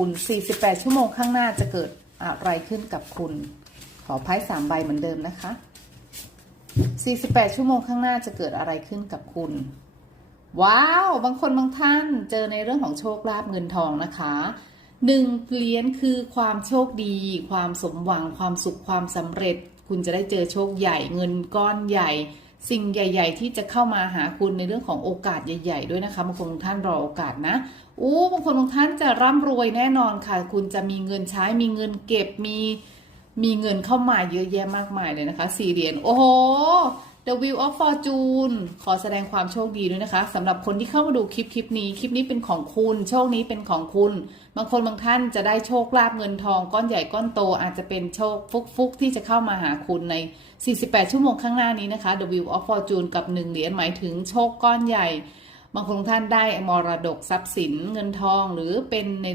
คุณ 48 ชั่วโมงข้างหน้าจะเกิดอะไรขึ้นกับคุณ ขอไพ่สามใบเหมือนเดิมนะคะ 48 ชั่วโมงข้างหน้าจะเกิดอะไรขึ้นกับคุณ ว้าว บางคนบางท่านเจอในเรื่องของโชคลาภเงินทองนะคะหนึ่งเหรียญคือความโชคดี ความสมหวังความสุขความสำเร็จ คุณจะได้เจอโชคใหญ่เงินก้อนใหญ่ สิ่งใหญ่ ๆ ที่จะเข้ามาหาคุณในเรื่องของโอกาสใหญ่ ๆ ด้วยนะคะบางคนบางท่านรอโอกาสนะอู้บางคนบางท่านจะร่ำรวยแน่นอนค่ะ คุณจะมีเงินใช้มีเงินเก็บมีมีเงินเข้ามาเยอะแยะมากมายเลยนะคะสี่เหรียญโอ้โห The Wheel of Fortune ขอแสดงความโชคดีด้วยนะคะสำหรับคนที่เข้ามาดูคลิปคลิปนี้ คลิปนี้เป็นของคุณ โชคนี้เป็นของคุณ บางคนบางท่านจะได้โชคลาภเงินทอง ก้อนใหญ่ก้อนโต อาจจะเป็นโชคฟุกๆ ที่จะเข้ามาหาคุณใน 48 ชั่วโมงข้างหน้านี้นะคะ The Wheel of Fortune กับ 1 เหรียญหมายถึงโชคก้อนใหญ่ บางคนท่านได้มรดกทรัพย์สินเงินทองหรือเป็นใน